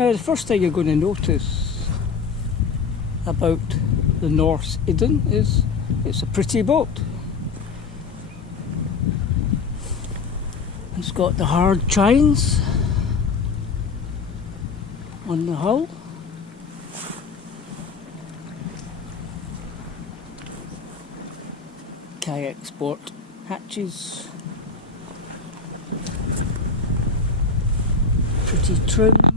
Now the first thing you're going to notice about the Norse Idun is it's a pretty boat. It's got the hard chines on the hull. Kayak sport hatches. Pretty trim.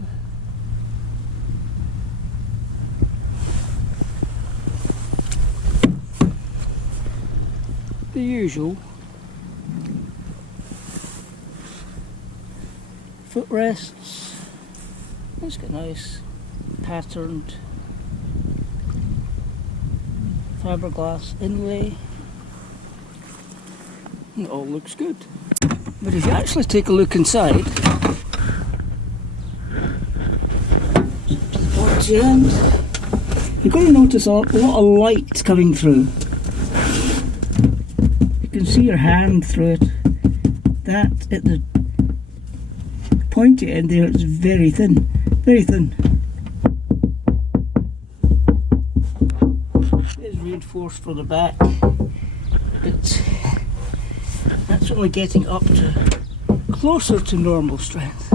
The usual footrests. It's got nice patterned fiberglass inlay. It all looks good. But if you actually take a look inside, to the board's end, you're going to notice a lot of light coming through. You can see your hand through it. That at the pointy end there, it's very thin, very thin. It is reinforced for the back, but that's only getting up to closer to normal strength.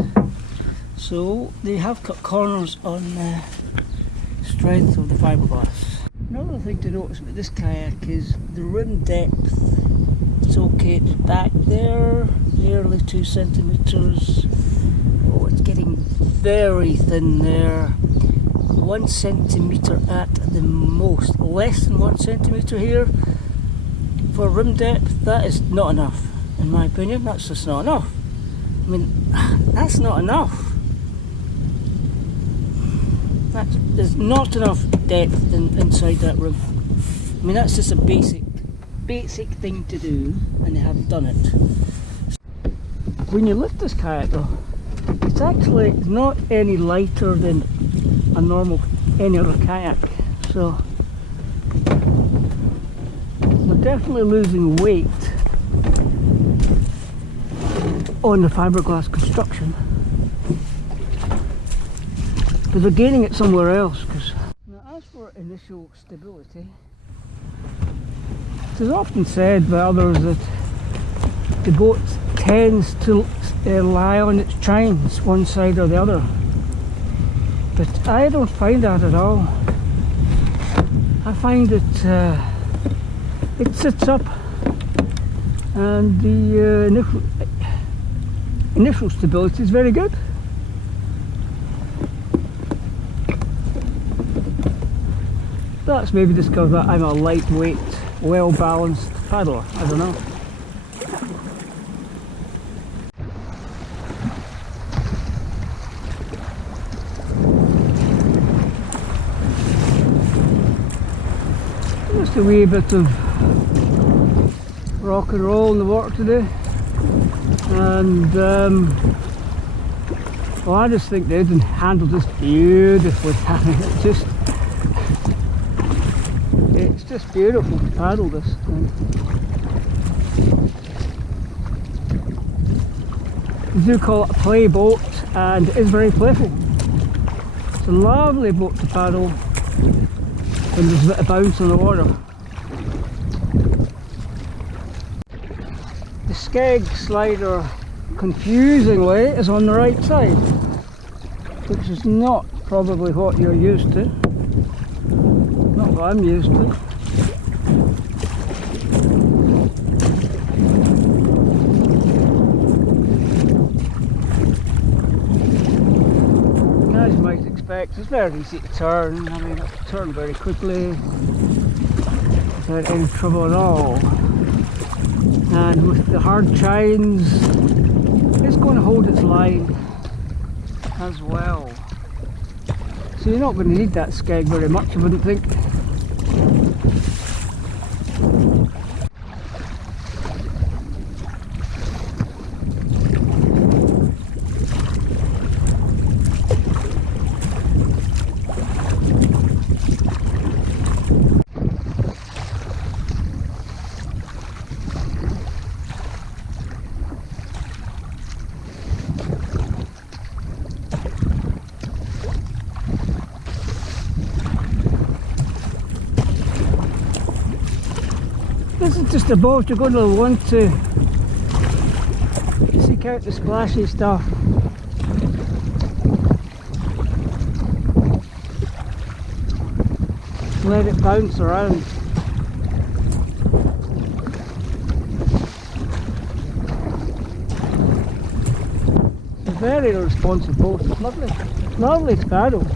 So they have cut corners on the strength of the fiberglass. Another thing to notice about this kayak is the rim depth. It's okay, it's back there, nearly 2 centimetres. Oh, it's getting very thin there. 1 centimetre at the most, less than 1 centimetre here. For rim depth, that is not enough, in my opinion. That's just not enough. I mean, that's not enough. There's not enough depth inside that rim. I mean, that's just a basic thing to do, and they haven't done it. When you lift this kayak though, it's actually not any lighter than a normal any other kayak. So we're definitely losing weight on the fiberglass construction, but they're gaining it somewhere else. Now, as for initial stability, it is often said by others that the boat tends to lie on its chines, one side or the other, but I don't find that at all. I find that it sits up, and the initial stability is very good. That's maybe just because I'm a lightweight, well balanced paddler, I don't know. Just a wee bit of rock and roll in the water today, and well, I just think they didn't handle this beautifully. I mean, it's just beautiful to paddle this thing. They do call it a play boat, and it is very playful. It's a lovely boat to paddle when there's a bit of bounce on the water. The skeg slider, confusingly, is on the right side, which is not probably what you're used to. Not what I'm used to. As you might expect, it's very easy to turn. I mean, I can turn very quickly without any trouble at all. And with the hard chines, it's going to hold its line as well. So you're not going to need that skeg very much, I wouldn't think. is just a boat you're going to want to seek out the splashy stuff. Let it bounce around. It's a very responsive boat. It's lovely. Lovely to paddle.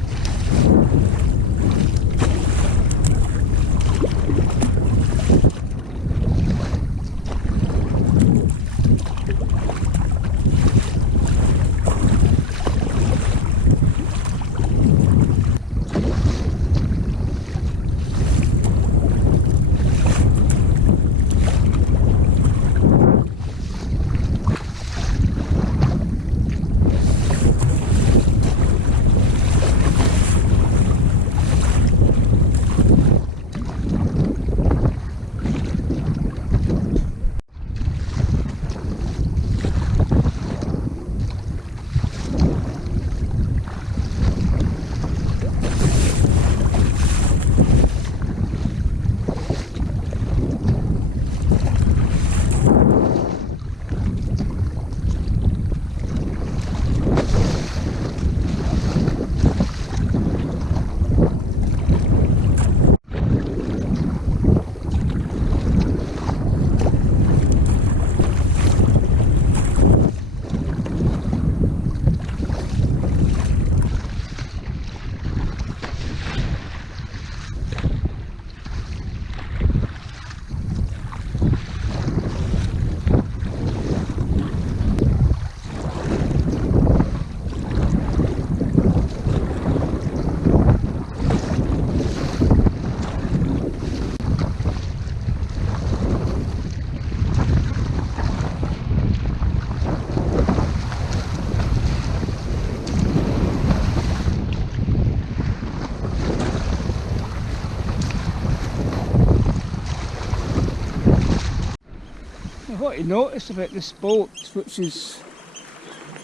What I noticed about this boat, which is,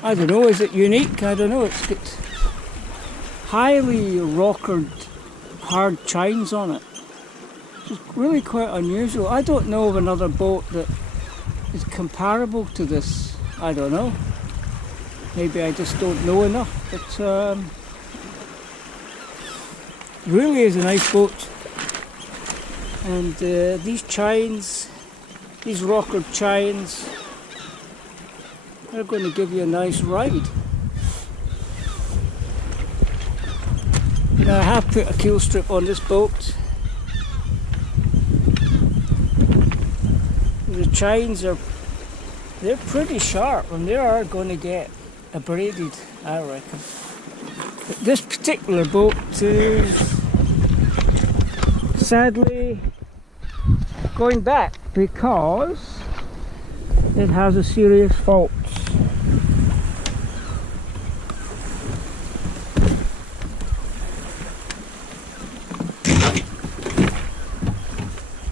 I don't know, is it unique? I don't know, it's got highly rockered hard chines on it, which is really quite unusual. I don't know of another boat that is comparable to this. I don't know, maybe I just don't know enough, but really is a nice boat. And these chines, these rockered chines, they're going to give you a nice ride. Now I have put a keel strip on this boat. The chines they're pretty sharp and they are going to get abraded, I reckon. But this particular boat is sadly going back because it has a serious fault.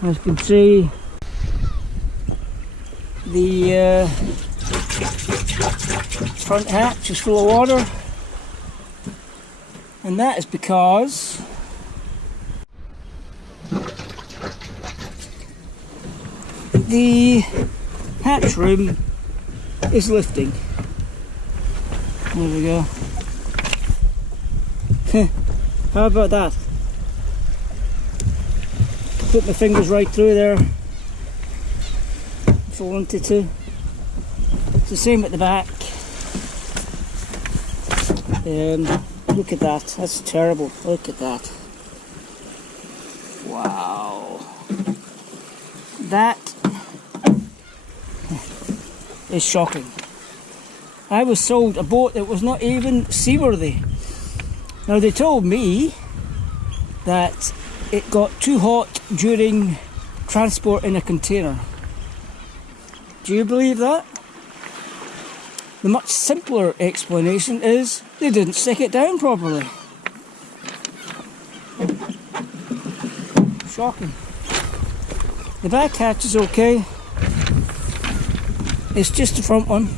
As you can see, the front hatch is full of water, and that is because the hatch room is lifting. There we go. How about that? Put my fingers right through there if I wanted to. It's the same at the back. Look at that, that's terrible. Look at that. Wow. That is shocking. I was sold a boat that was not even seaworthy. Now they told me that it got too hot during transport in a container. Do you believe that? The much simpler explanation is they didn't stick it down properly. Shocking. The back hatch is okay. It's just the front one.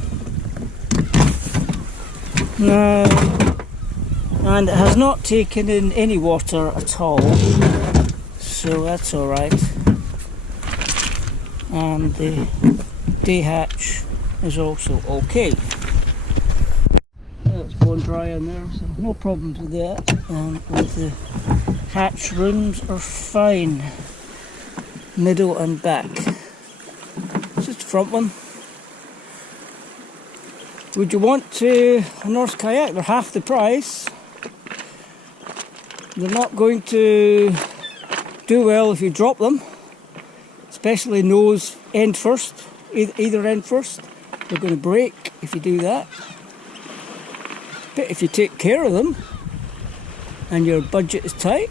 And it has not taken in any water at all, so that's alright. and the day hatch is also okay. It's bone dry in there, so no problems with that. And with the hatch rooms are fine, middle and back. Just the front one. Would you want a Norse kayak? They're half the price. They're not going to do well if you drop them, especially nose end first, either end first. They're going to break if you do that. But if you take care of them and your budget is tight,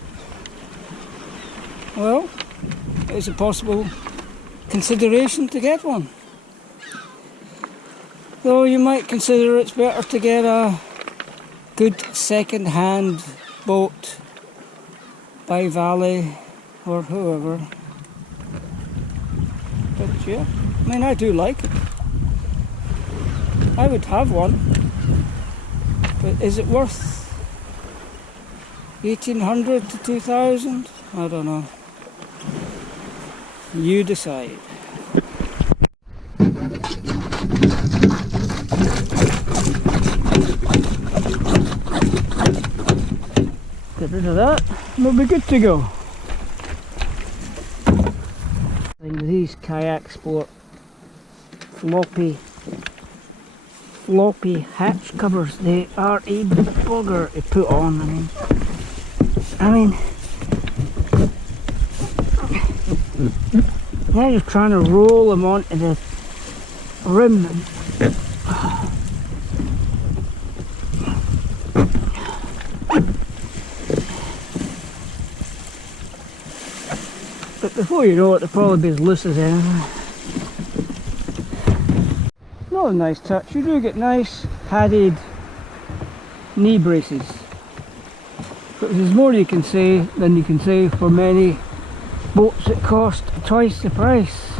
well, it's a possible consideration to get one. Though you might consider it's better to get a good second-hand boat by Valley or whoever. But yeah, I mean, I do like it. I would have one, but is it worth 1,800 to 2,000? I don't know. You decide. Get rid of that, and we'll be good to go. I think these kayak sport floppy hatch covers, they are a bugger to put on. I mean, now you're trying to roll them onto the rim. But before you know it, they'll probably be as loose as anything. Not a nice touch. You do get nice padded knee braces. But there's more you can say than you can say for many boats that cost twice the price.